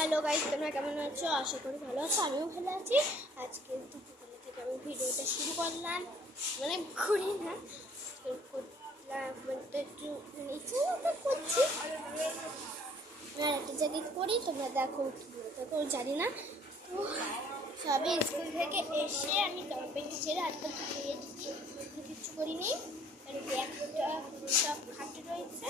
Hello guys, তোমরা কেমন আছো? আশা করি ভালো আছো। আমিও ভালো আছি। আজকে দুপুরবেলা থেকে আমি ভিডিওটা শুরু করলাম, মানে ঘুরি না একটু ইচ্ছে করছি আর একটা জায়গায় করি। তোমরা দেখো তো জানি না। তো সবে স্কুল থেকে এসে আমি জামা প্যান্ট ছেড়ে হাতটা ধুয়ে কিচ্ছু করিনি। আর ব্যাগটা সব খাটে রয়েছে।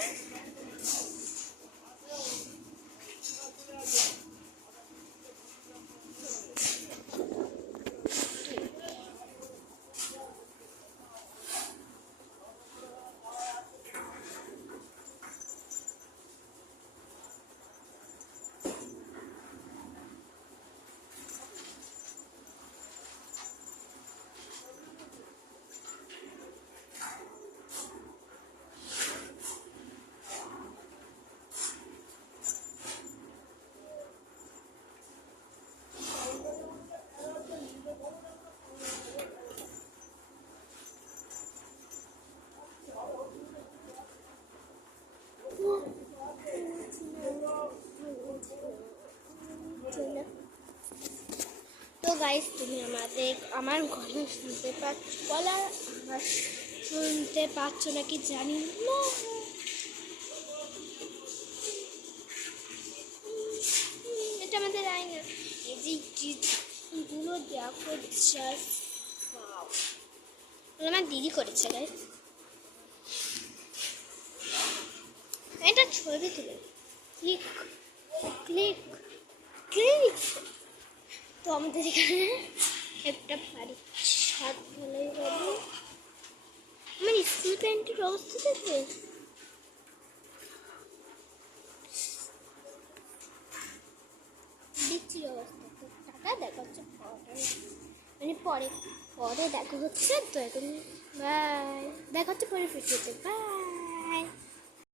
তো গাইস, তুমি আমার গলা শুনতে পাচ্ছ? গলা আমার শুনতে পাচ্ছ নাকি জানি না। এটা আমাদের আয়না। এই যে চিত্রগুলো দেখো, জাস্ট ওয়াও। আমার দিদি করেছে গাইস। এটা ছবি তুলে ক্লিক ক্লিক ক্লিক। তো আমাদের এখানে একটা বাড়ি ছাদ ঢালাই হবে। আমার স্কুল প্যান্টের অবস্থা দেখবে, বিচ্ছির অবস্থা। তো টাকা দেখা হচ্ছে মানে পরে পরে দেখা হচ্ছে। তো এখন বাই, দেখা হচ্ছে পরে ভিডিওতে। বাই।